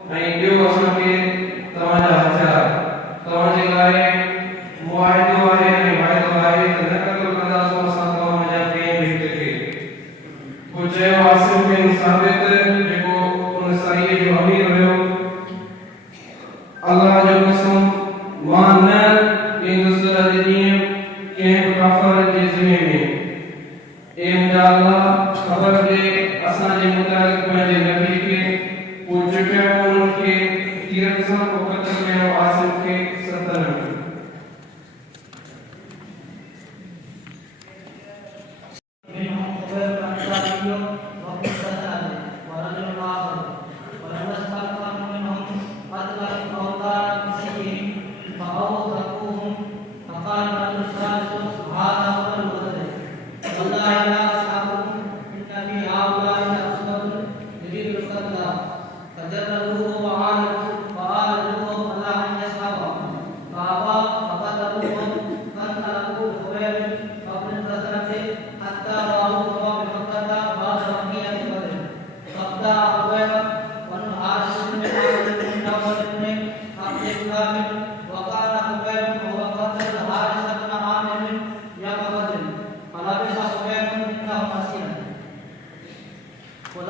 ऐं ॿियो असांखे तव्हांजा हथियार तव्हांजे लाइ मुआहिदो आहे ऐं वाइदो आहे त न क़त्ल कंदासीं असां तव्हांजा कंहिं बि हिक खे। पोइ चयो आसिम बिन साबित जेको उन सरीअ जो अमीर हुयो, अल्लाह जो कसम मां न ॾींदुसि अॼु ॾींहुं कंहिं बि काफ़िर जे ज़िमे में। ए मुंहिंजा अल्लाह ख़बर ॾे असांजे मुतालिक़ पंहिंजे नबी खे। पोइ चुकियो उन्हनि खे तीरनि सां, पोइ क़त्ल कयो आसिम खे 70 में। Well,